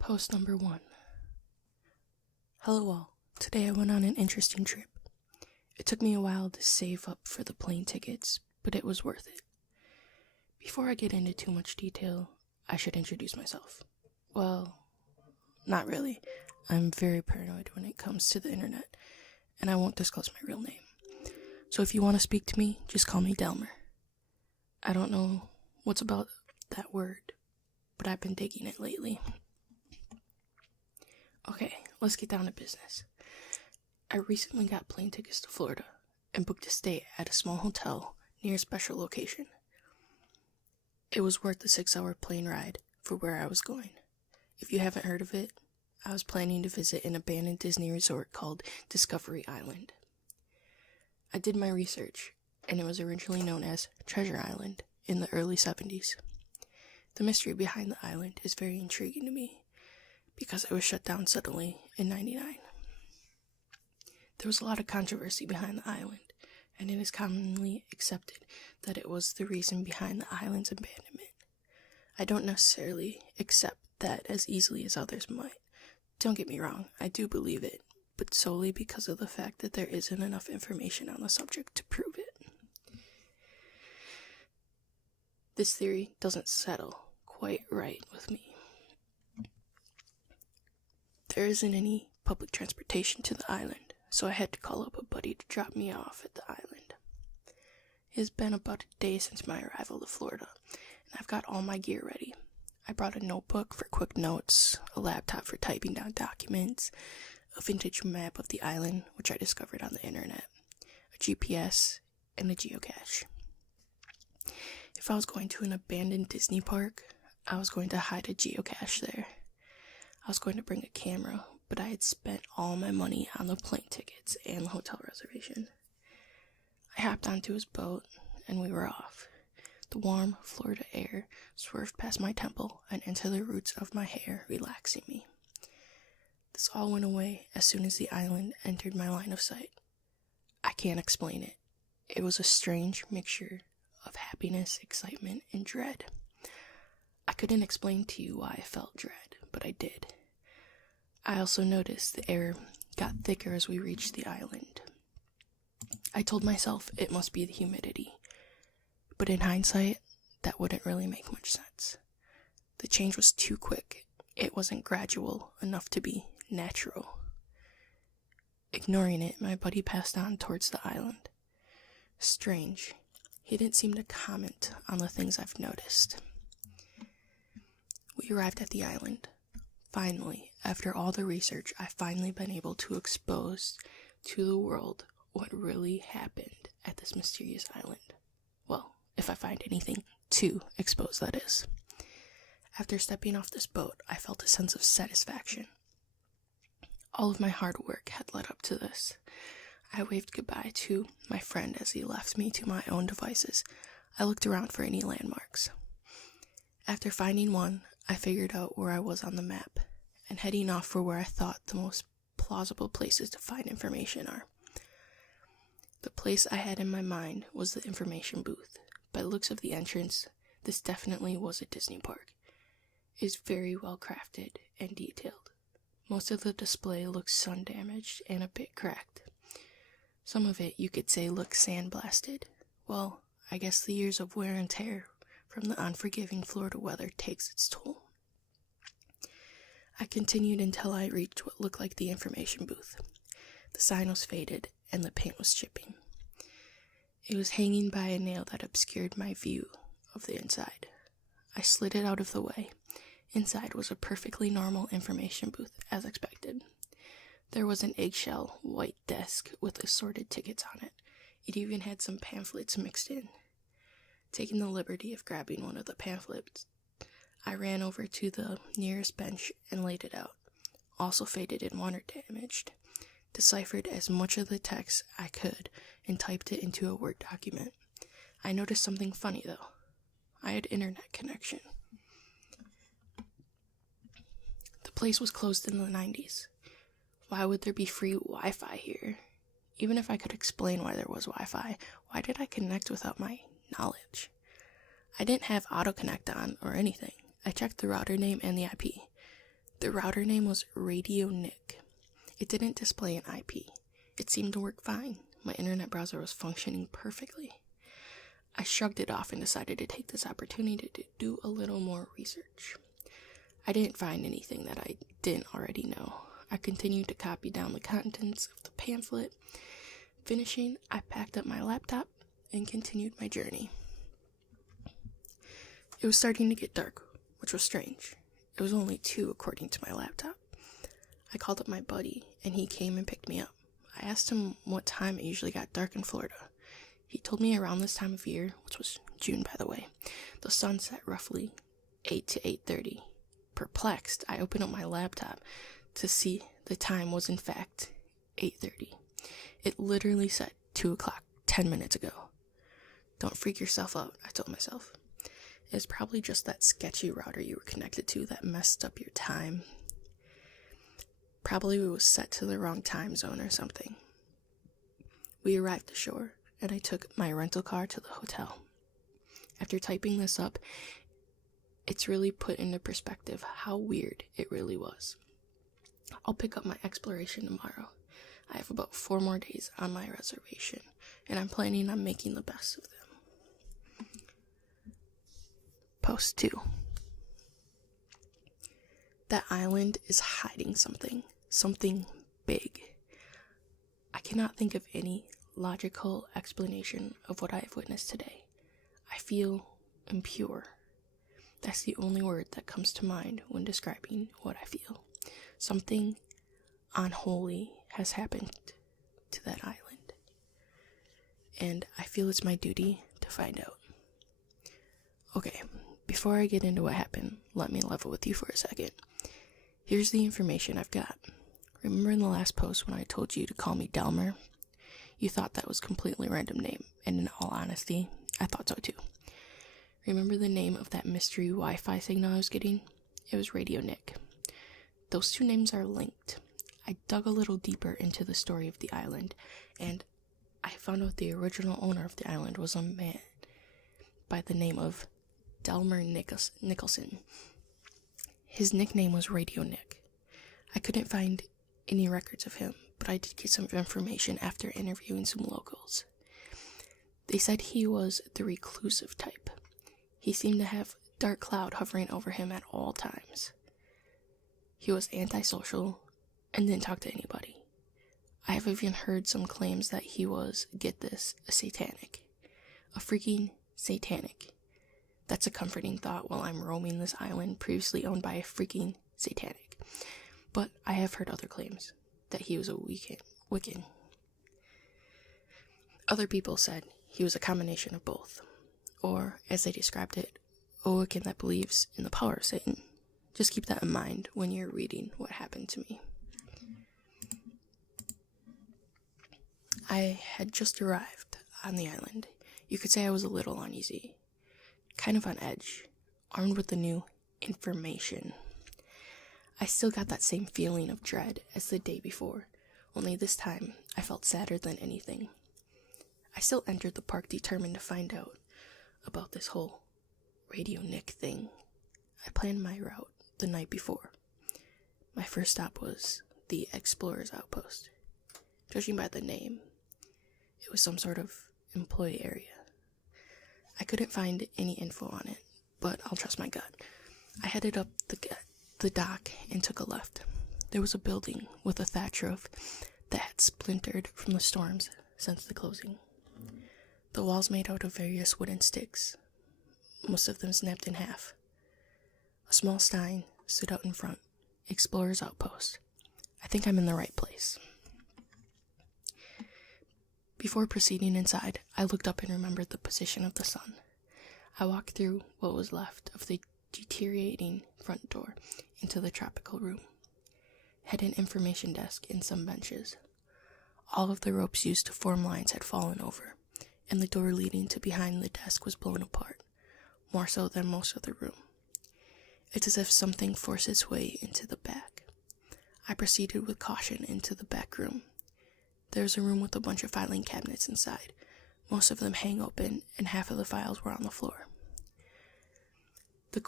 Post number 1. Hello all. Today I went on an interesting trip. It took me a while to save up for the plane tickets, but it was worth it. Before I get into too much detail, I should introduce myself. Well, not really. I'm very paranoid when it comes to the internet, and I won't disclose my real name. So if you want to speak to me, just call me Delmer. I don't know what's about that word, but I've been digging it lately. Okay, let's get down to business. I recently got plane tickets to Florida and booked a stay at a small hotel near a special location. It was worth the 6-hour plane ride for where I was going. If you haven't heard of it, I was planning to visit an abandoned Disney resort called Discovery Island. I did my research, and it was originally known as Treasure Island in the early 70s. The mystery behind the island is very intriguing to me, because it was shut down suddenly in '99. There was a lot of controversy behind the island, and it is commonly accepted that it was the reason behind the island's abandonment. I don't necessarily accept that as easily as others might. Don't get me wrong, I do believe it, but solely because of the fact that there isn't enough information on the subject to prove it. This theory doesn't settle quite right with me. There isn't any public transportation to the island, so I had to call up a buddy to drop me off at the island. It has been about a day since my arrival to Florida, and I've got all my gear ready. I brought a notebook for quick notes, a laptop for typing down documents, a vintage map of the island, which I discovered on the internet, a GPS, and a geocache. If I was going to an abandoned Disney park, I was going to hide a geocache there. I was going to bring a camera, but I had spent all my money on the plane tickets and the hotel reservation. I hopped onto his boat, and we were off. The warm Florida air swerved past my temple and into the roots of my hair, relaxing me. This all went away as soon as the island entered my line of sight. I can't explain it. It was a strange mixture of happiness, excitement, and dread. I couldn't explain to you why I felt dread, but I did. I also noticed the air got thicker as we reached the island. I told myself it must be the humidity, but in hindsight, that wouldn't really make much sense. The change was too quick. It wasn't gradual enough to be natural. Ignoring it, my buddy passed on towards the island. Strange. He didn't seem to comment on the things I've noticed. We arrived at the island. Finally, after all the research, I've finally been able to expose to the world what really happened at this mysterious island. Well, if I find anything to expose, that is. After stepping off this boat, I felt a sense of satisfaction. All of my hard work had led up to this. I waved goodbye to my friend as he left me to my own devices. I looked around for any landmarks. After finding one, I figured out where I was on the map, and heading off for where I thought the most plausible places to find information are. The place I had in my mind was the information booth. By the looks of the entrance, this definitely was a Disney park. It is very well crafted and detailed. Most of the display looks sun-damaged and a bit cracked. Some of it, you could say, looks sandblasted. Well, I guess the years of wear and tear from the unforgiving Florida weather takes its toll. I continued until I reached what looked like the information booth. The sign was faded, and the paint was chipping. It was hanging by a nail that obscured my view of the inside. I slid it out of the way. Inside was a perfectly normal information booth, as expected. There was an eggshell white desk with assorted tickets on it. It even had some pamphlets mixed in. Taking the liberty of grabbing one of the pamphlets, I ran over to the nearest bench and laid it out, also faded and water damaged. Deciphered as much of the text I could and typed it into a Word document. I noticed something funny though. I had internet connection. The place was closed in the 90s. Why would there be free Wi-Fi here? Even if I could explain why there was Wi-Fi, why did I connect without my knowledge? I didn't have autoconnect on or anything. I checked the router name and the IP. The router name was Radio Nick. It didn't display an IP. It seemed to work fine. My internet browser was functioning perfectly. I shrugged it off and decided to take this opportunity to do a little more research. I didn't find anything that I didn't already know. I continued to copy down the contents of the pamphlet. Finishing, I packed up my laptop and continued my journey. It was starting to get dark, which was strange. It was only 2 according to my laptop. I called up my buddy, and he came and picked me up. I asked him what time it usually got dark in Florida. He told me around this time of year, which was June by the way, the sun set roughly 8 to 8:30. Perplexed, I opened up my laptop to see the time was in fact 8:30. It literally said 2 o'clock 10 minutes ago. Don't freak yourself out, I told myself. It's probably just that sketchy router you were connected to that messed up your time. Probably it was set to the wrong time zone or something. We arrived ashore, and I took my rental car to the hotel. After typing this up, it's really put into perspective how weird it really was. I'll pick up my exploration tomorrow. I have about 4 more days on my reservation, and I'm planning on making the best of them. Post 2. That island is hiding something big. I cannot think of any logical explanation of what I have witnessed today. I feel impure. That's the only word that comes to mind when describing what I feel. Something unholy has happened to that island, and I feel it's my duty to find out. Okay, before I get into what happened, let me level with you for a second. Here's the information I've got. Remember in the last post when I told you to call me Delmer? You thought that was a completely random name, and in all honesty, I thought so too. Remember the name of that mystery Wi-Fi signal I was getting? It was Radio Nick. Those 2 names are linked. I dug a little deeper into the story of the island, and I found out the original owner of the island was a man by the name of Delmer Nicholson. His nickname was Radio Nick. I couldn't find any records of him, but I did get some information after interviewing some locals. They said he was the reclusive type. He seemed to have a dark cloud hovering over him at all times. He was antisocial and didn't talk to anybody. I have even heard some claims that he was, get this, a satanic. A freaking satanic. That's a comforting thought while I'm roaming this island previously owned by a freaking satanic. But I have heard other claims that he was a Wiccan. Other people said he was a combination of both. Or, as they described it, a Wiccan that believes in the power of Satan. Just keep that in mind when you're reading what happened to me. I had just arrived on the island. You could say I was a little uneasy, kind of on edge, armed with the new information. I still got that same feeling of dread as the day before, only this time I felt sadder than anything. I still entered the park determined to find out about this whole Radio Nick thing. I planned my route the night before. My first stop was the Explorer's Outpost. Judging by the name, it was some sort of employee area. I couldn't find any info on it, but I'll trust my gut. I headed up the dock and took a left. There was a building with a thatch roof that had splintered from the storms since the closing. The walls made out of various wooden sticks, most of them snapped in half. A small sign stood out in front. Explorer's Outpost. I think I'm in the right place. Before proceeding inside, I looked up and remembered the position of the sun. I walked through what was left of the deteriorating front door into the tropical room. Had an information desk and some benches. All of the ropes used to form lines had fallen over, and the door leading to behind the desk was blown apart, more so than most of the room. It's as if something forced its way into the back. I proceeded with caution into the back room. There was a room with a bunch of filing cabinets inside, most of them hang open, and half of the files were on the floor. The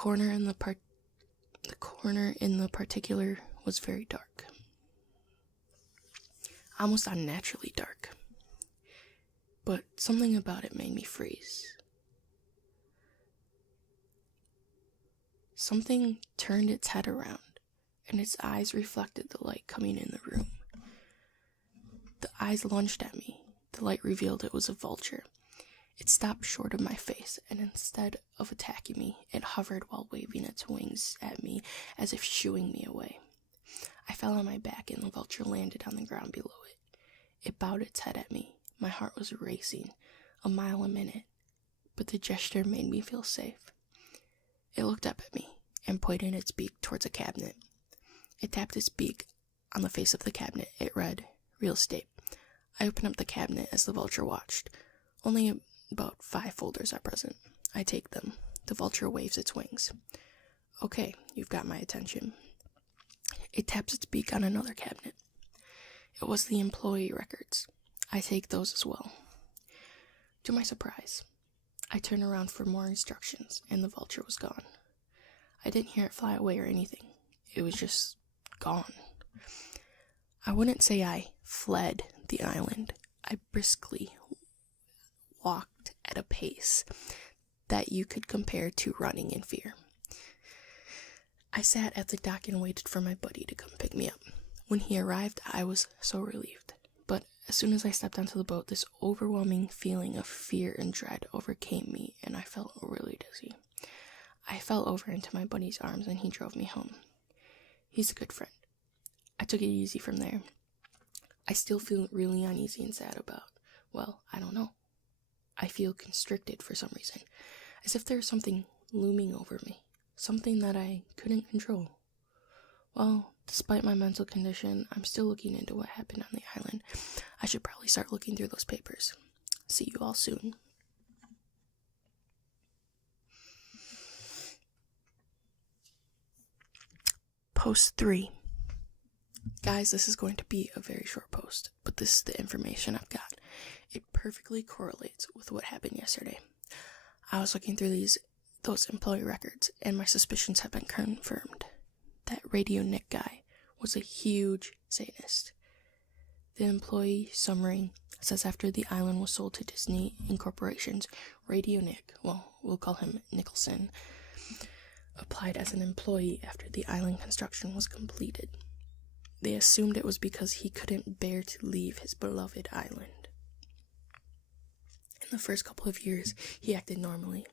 The corner in the particular was very dark. Almost unnaturally dark. But something about it made me freeze. Something turned its head around, and its eyes reflected the light coming in the room. The eyes lunged at me. The light revealed it was a vulture. It stopped short of my face, and instead of attacking me, it hovered while waving its wings at me as if shooing me away. I fell on my back, and the vulture landed on the ground below it. It bowed its head at me. My heart was racing, a mile a minute, but the gesture made me feel safe. It looked up at me and pointed its beak towards a cabinet. It tapped its beak on the face of the cabinet. It read, "Real estate." I opened up the cabinet as the vulture watched. Only about 5 folders are present. I take them. The vulture waves its wings. "Okay, you've got my attention." It taps its beak on another cabinet. It was the employee records. I take those as well. To my surprise, I turn around for more instructions, and the vulture was gone. I didn't hear it fly away or anything. It was just gone. I wouldn't say I fled the island. I briskly walked at a pace that you could compare to running in fear. I sat at the dock and waited for my buddy to come pick me up. When he arrived, I was so relieved. But as soon as I stepped onto the boat, this overwhelming feeling of fear and dread overcame me, and I felt really dizzy. I fell over into my buddy's arms, and he drove me home. He's a good friend. I took it easy from there. I still feel really uneasy and sad about, well, I don't know. I feel constricted for some reason, as if there's something looming over me, something that I couldn't control. Well, despite my mental condition, I'm still looking into what happened on the island. I should probably start looking through those papers. See you all soon. Post 3. Guys, this is going to be a very short post, but this is the information I've got. It perfectly correlates with what happened yesterday. I was looking through those employee records, and my suspicions have been confirmed. That Radio Nick guy was a huge Satanist. The employee summary says after the island was sold to Disney Incorporation's Radio Nick, well, we'll call him Nicholson, applied as an employee after the island construction was completed. They assumed it was because he couldn't bear to leave his beloved island. In the first couple of years, he acted normally.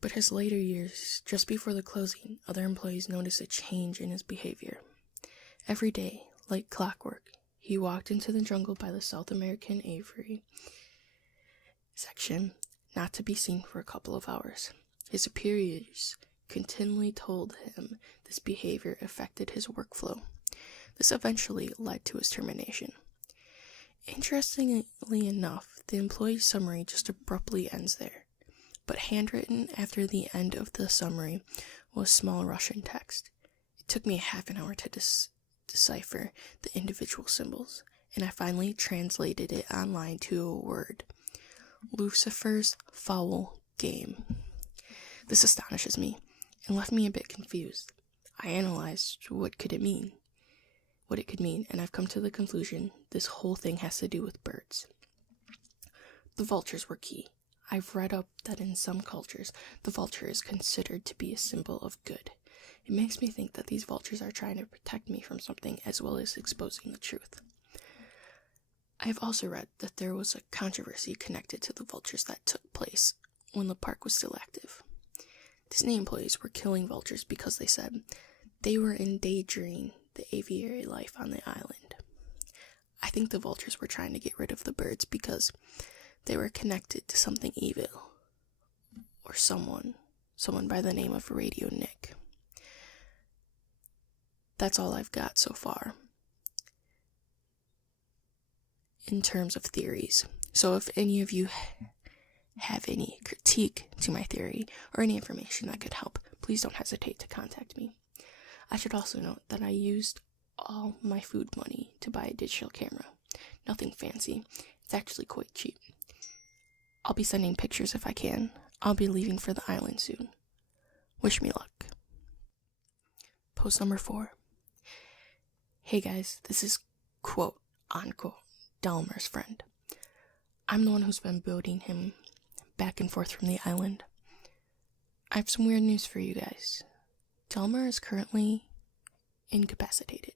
But his later years, just before the closing, other employees noticed a change in his behavior. Every day, like clockwork, he walked into the jungle by the South American aviary section, not to be seen for a couple of hours. His superiors continually told him this behavior affected his workflow. This eventually led to his termination. Interestingly enough, the employee summary just abruptly ends there. But handwritten after the end of the summary was small Russian text. It took me half an hour to decipher the individual symbols, and I finally translated it online to a word: Lucifer's foul game. This astonishes me and left me a bit confused. I analyzed what it could mean, and I've come to the conclusion this whole thing has to do with birds. The vultures were key. I've read up that in some cultures, the vulture is considered to be a symbol of good. It makes me think that these vultures are trying to protect me from something as well as exposing the truth. I have also read that there was a controversy connected to the vultures that took place when the park was still active. Disney employees were killing vultures because they said they were endangering the aviary life on the island. I think the vultures were trying to get rid of the birds because they were connected to something evil, or someone by the name of Radio Nick. That's all I've got so far in terms of theories. So if any of you have any critique to my theory or any information that could help, please don't hesitate to contact me. I should also note that I used all my food money to buy a digital camera. Nothing fancy. It's actually quite cheap. I'll be sending pictures if I can. I'll be leaving for the island soon. Wish me luck. Post number 4. Hey guys, this is quote unquote Delmar's friend. I'm the one who's been boating him back and forth from the island. I have some weird news for you guys. Delmar is currently incapacitated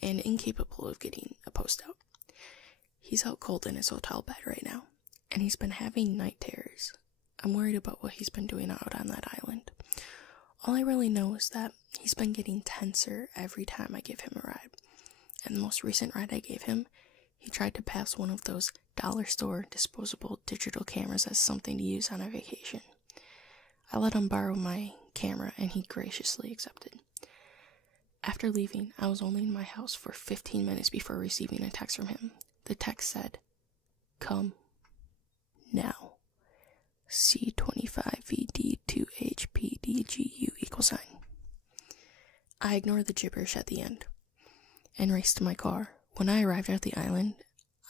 and incapable of getting a post out. He's out cold in his hotel bed right now, and he's been having night terrors. I'm worried about what he's been doing out on that island. All I really know is that he's been getting tenser every time I give him a ride. And the most recent ride I gave him, he tried to pass one of those dollar store disposable digital cameras as something to use on a vacation. I let him borrow my camera and he graciously accepted. After leaving, I was only in my house for 15 minutes before receiving a text from him. The text said, "Come now. C25VD2HPDGU =." I ignored the gibberish at the end and raced to my car. When I arrived at the island,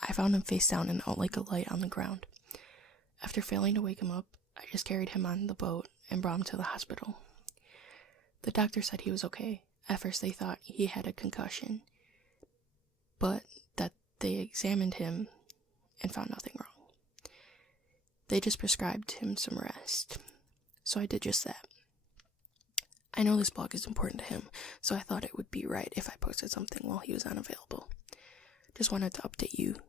I found him face down and out like a light on the ground. After failing to wake him up, I just carried him on the boat and brought him to the hospital. The doctor said he was okay. At first they thought he had a concussion, but that they examined him and found nothing wrong. They just prescribed him some rest, so I did just that. I know this blog is important to him, so I thought it would be right if I posted something while he was unavailable. Just wanted to update you,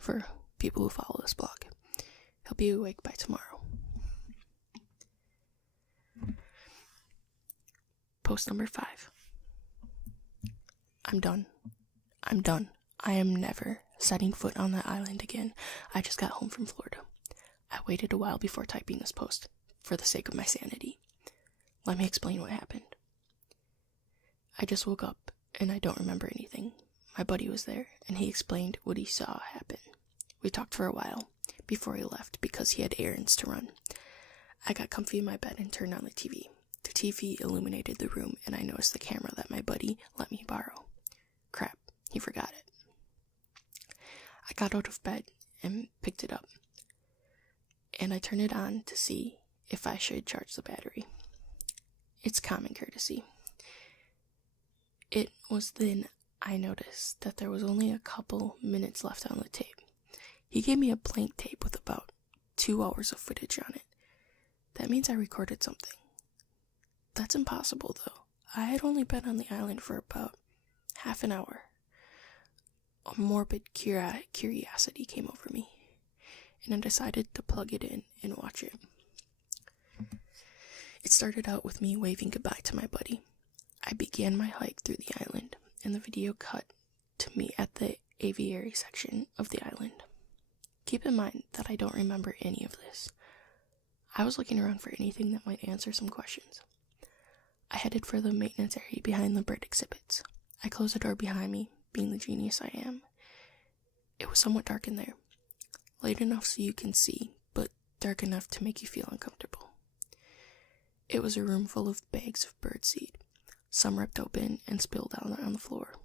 for people who follow this blog. He'll be awake by tomorrow. Post number 5. I'm done. I am never setting foot on that island again. I just got home from Florida. I waited a while before typing this post, for the sake of my sanity. Let me explain what happened. I just woke up, and I don't remember anything. My buddy was there, and he explained what he saw happen. We talked for a while, before he left, because he had errands to run. I got comfy in my bed and turned on the TV. The TV illuminated the room, and I noticed the camera that my buddy let me borrow. Crap, he forgot it. I got out of bed and picked it up, and I turned it on to see if I should charge the battery. It's common courtesy. It was then I noticed that there was only a couple minutes left on the tape. He gave me a blank tape with about 2 hours of footage on it. That means I recorded something. That's impossible, though. I had only been on the island for about half an hour. A morbid curiosity came over me, and I decided to plug it in and watch it. It started out with me waving goodbye to my buddy. I began my hike through the island, and the video cut to me at the aviary section of the island. Keep in mind that I don't remember any of this. I was looking around for anything that might answer some questions. I headed for the maintenance area behind the bird exhibits. I closed the door behind me, being the genius I am. It was somewhat dark in there. Light enough so you can see, but dark enough to make you feel uncomfortable. It was a room full of bags of birdseed, some ripped open and spilled out on the floor.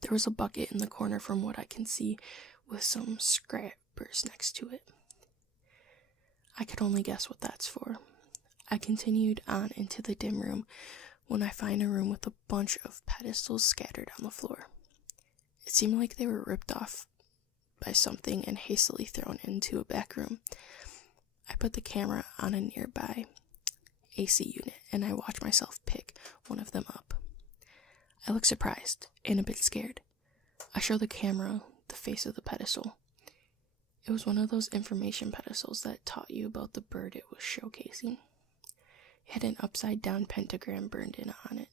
There was a bucket in the corner from what I can see, with some scrappers next to it. I could only guess what that's for. I continued on into the dim room when I find a room with a bunch of pedestals scattered on the floor. It seemed like they were ripped off by something and hastily thrown into a back room. I put the camera on a nearby AC unit and I watched myself pick one of them up. I looked surprised and a bit scared. I showed the camera the face of the pedestal. It was one of those information pedestals that taught you about the bird it was showcasing. It had an upside down pentagram burned in on it.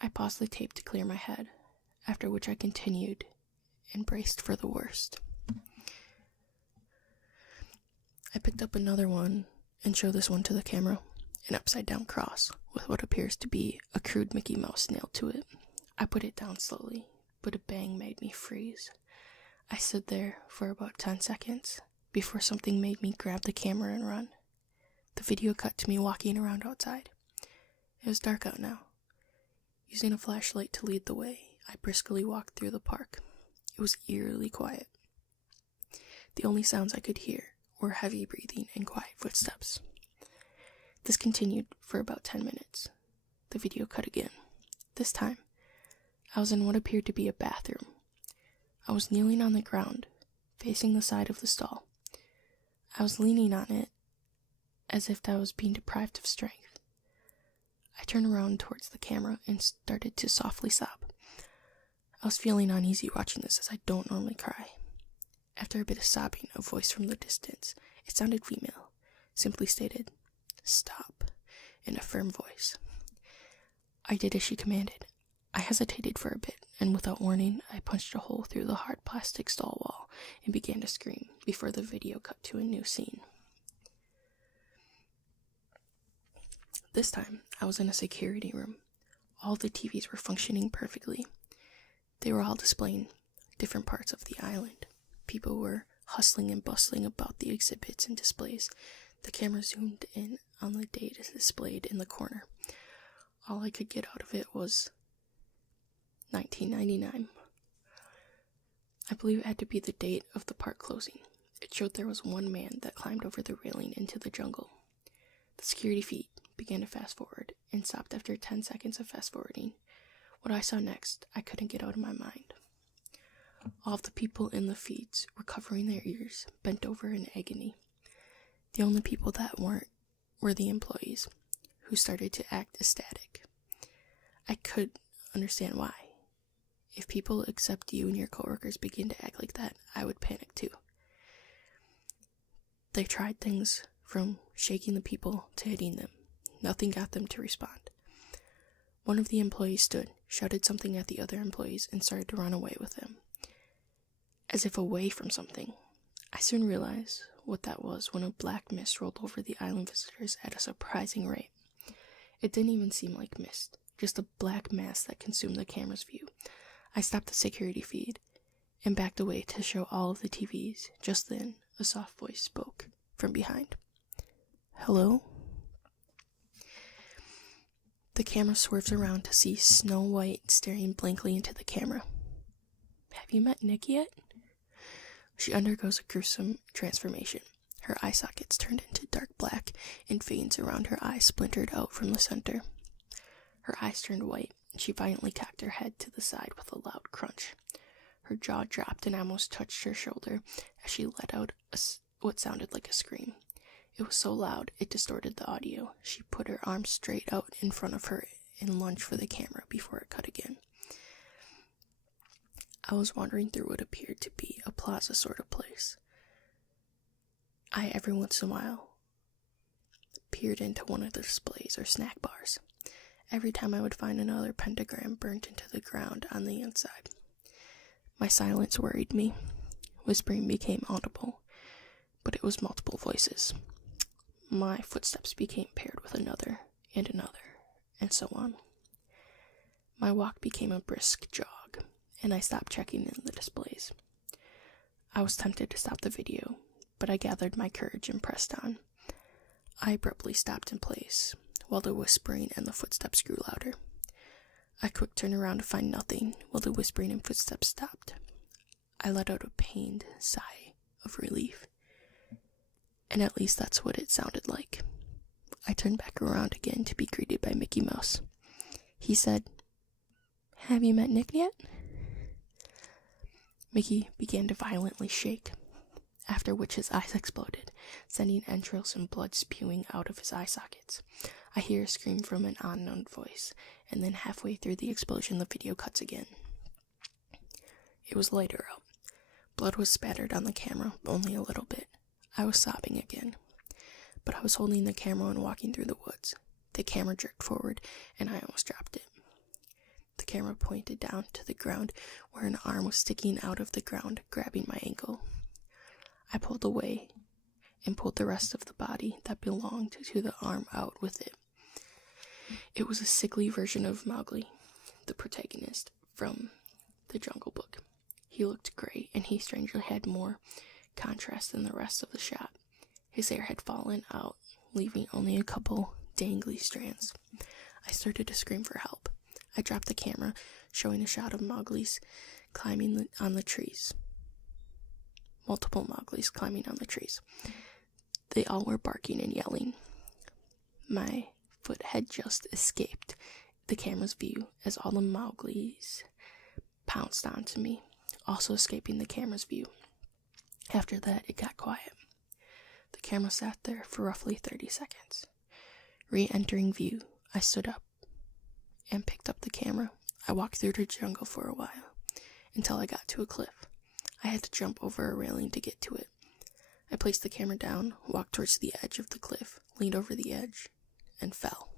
I paused the tape to clear my head, after which I continued and braced for the worst. I picked up another one and showed this one to the camera, an upside down cross with what appears to be a crude Mickey Mouse nailed to it. I put it down slowly, but a bang made me freeze. I stood there for about 10 seconds before something made me grab the camera and run. The video cut to me walking around outside. It was dark out now. Using a flashlight to lead the way, I briskly walked through the park. It was eerily quiet. The only sounds I could hear were heavy breathing and quiet footsteps. This continued for about 10 minutes. The video cut again. This time, I was in what appeared to be a bathroom. I was kneeling on the ground, facing the side of the stall. I was leaning on it as if I was being deprived of strength. I turned around towards the camera and started to softly sob. I was feeling uneasy watching this as I don't normally cry. After a bit of sobbing, a voice from the distance, it sounded female, simply stated, "Stop," in a firm voice. I did as she commanded. I hesitated for a bit, and without warning, I punched a hole through the hard plastic stall wall and began to scream before the video cut to a new scene. This time, I was in a security room. All the TVs were functioning perfectly. They were all displaying different parts of the island. People were hustling and bustling about the exhibits and displays. The camera zoomed in on the data displayed in the corner. All I could get out of it was 1999. I believe it had to be the date of the park closing. It showed there was one man that climbed over the railing into the jungle. The security feed began to fast forward and stopped after 10 seconds of fast forwarding. What I saw next, I couldn't get out of my mind. All of the people in the feeds were covering their ears, bent over in agony. The only people that weren't were the employees, who started to act ecstatic. I could understand why. If people except you and your coworkers begin to act like that, I would panic too. They tried things from shaking the people to hitting them. Nothing got them to respond. One of the employees stood, shouted something at the other employees, and started to run away with them, as if away from something. I soon realized what that was when a black mist rolled over the island visitors at a surprising rate. It didn't even seem like mist, just a black mass that consumed the camera's view. I stopped the security feed and backed away to show all of the TVs. Just then, a soft voice spoke from behind. "Hello?" The camera swerves around to see Snow White staring blankly into the camera. "Have you met Nick yet?" She undergoes a gruesome transformation. Her eye sockets turned into dark black, and veins around her eyes splintered out from the center. Her eyes turned white, and she violently cocked her head to the side with a loud crunch. Her jaw dropped and almost touched her shoulder as she let out what sounded like a scream. It was so loud, it distorted the audio. She put her arms straight out in front of her and lunged for the camera before it cut again. I was wandering through what appeared to be a plaza sort of place. I, every once in a while, peered into one of the displays or snack bars. Every time I would find another pentagram burnt into the ground on the inside. My silence worried me. Whispering became audible, but it was multiple voices. My footsteps became paired with another, and so on. My walk became a brisk jog, and I stopped checking in the displays. I was tempted to stop the video, but I gathered my courage and pressed on. I abruptly stopped in place, while the whispering and the footsteps grew louder. I quick turned around to find nothing, while the whispering and footsteps stopped. I let out a pained sigh of relief, and at least that's what it sounded like. I turned back around again to be greeted by Mickey Mouse. He said, "Have you met Nick yet?" Mickey began to violently shake, after which his eyes exploded, sending entrails and blood spewing out of his eye sockets. I hear a scream from an unknown voice, and then halfway through the explosion, the video cuts again. It was lighter out. Blood was spattered on the camera, only a little bit. I was sobbing again, but I was holding the camera and walking through the woods. The camera jerked forward, and I almost dropped it. The camera pointed down to the ground, where an arm was sticking out of the ground, grabbing my ankle. I pulled away, and pulled the rest of the body that belonged to the arm out with it. It was a sickly version of Mowgli, the protagonist from the Jungle Book. He looked gray, and he strangely had more contrast than the rest of the shot. His hair had fallen out, leaving only a couple dangly strands. I started to scream for help. I dropped the camera, showing a shot of Mowgli's climbing on the trees. Multiple Mowglis climbing on the trees. They all were barking and yelling. My foot had just escaped the camera's view as all the Mowglis pounced onto me, also escaping the camera's view. After that, it got quiet. The camera sat there for roughly 30 seconds. Re-entering view, I stood up and picked up the camera. I walked through the jungle for a while, until I got to a cliff. I had to jump over a railing to get to it. I placed the camera down, walked towards the edge of the cliff, leaned over the edge, and fell.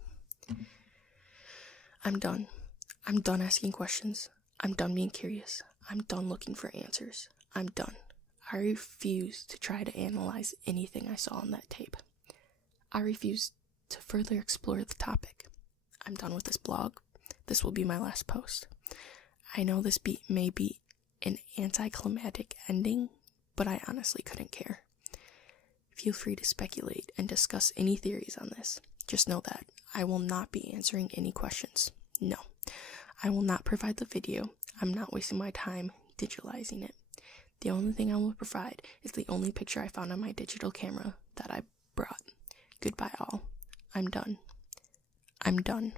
I'm done. I'm done asking questions. I'm done being curious. I'm done looking for answers. I'm done. I refuse to try to analyze anything I saw on that tape. I refuse to further explore the topic. I'm done with this blog. This will be my last post. I know this may be an anticlimactic ending, but I honestly couldn't care. Feel free to speculate and discuss any theories on this. Just know that I will not be answering any questions. No, I will not provide the video. I'm not wasting my time digitalizing it. The only thing I will provide is the only picture I found on my digital camera that I brought. Goodbye all. I'm done. I'm done.